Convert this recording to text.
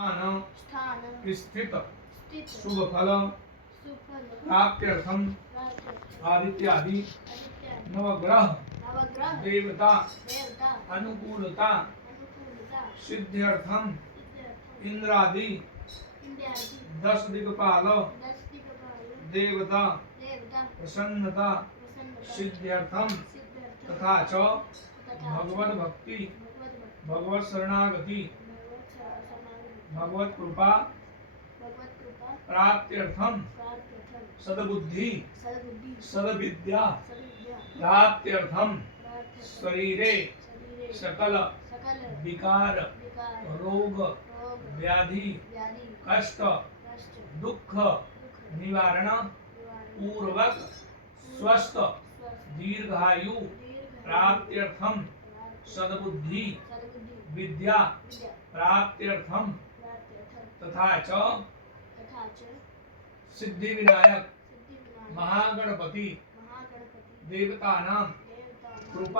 स्थान स्थित स्थित शुभ फल सुफल प्राप्त्यर्थम आदित्यादि नवग्रह नवग्रह देवता देवता अनुकूलता अनुकूलता सिद्ध्यर्थम सिद्ध्यर्थ इंद्रादि इंद्रादि 10 दिक्पाल 10 दिक्पाल देवता देवता प्रसन्नता प्रसन्नता सिद्ध्यर्थम सिद्ध्यर्थ तथा च तथा भगवत भक्ति भगवत भक्ति भगवत शरणागति भगवत कृपा भगवत कृपा प्राप्त्यर्थम प्राप्त्यर्थम सद्बुद्धि सद्बुद्धि सद्विद्या सद्विद्या प्राप्त्यर्थम प्राप्त्यर्थम शरीरे शरीरे सकल सकल विकार विकार रोग रोग व्याधि व्याधि कष्ट कष्ट दुख दुख निवारण निवारण पूर्वक स्वस्थ स्वस्थ दीर्घायु दीर्घ प्राप्त्यर्थम प्राप्ति सद्बुद्धि सद्बुद्धि विद्या विद्या प्राप्त्यर्थम प्राप्त्यर्थम तथा च तथा च सिद्धि विनायक सिद्धि विनायक महागणपति महागणपति देवतानां देवतानां कृपा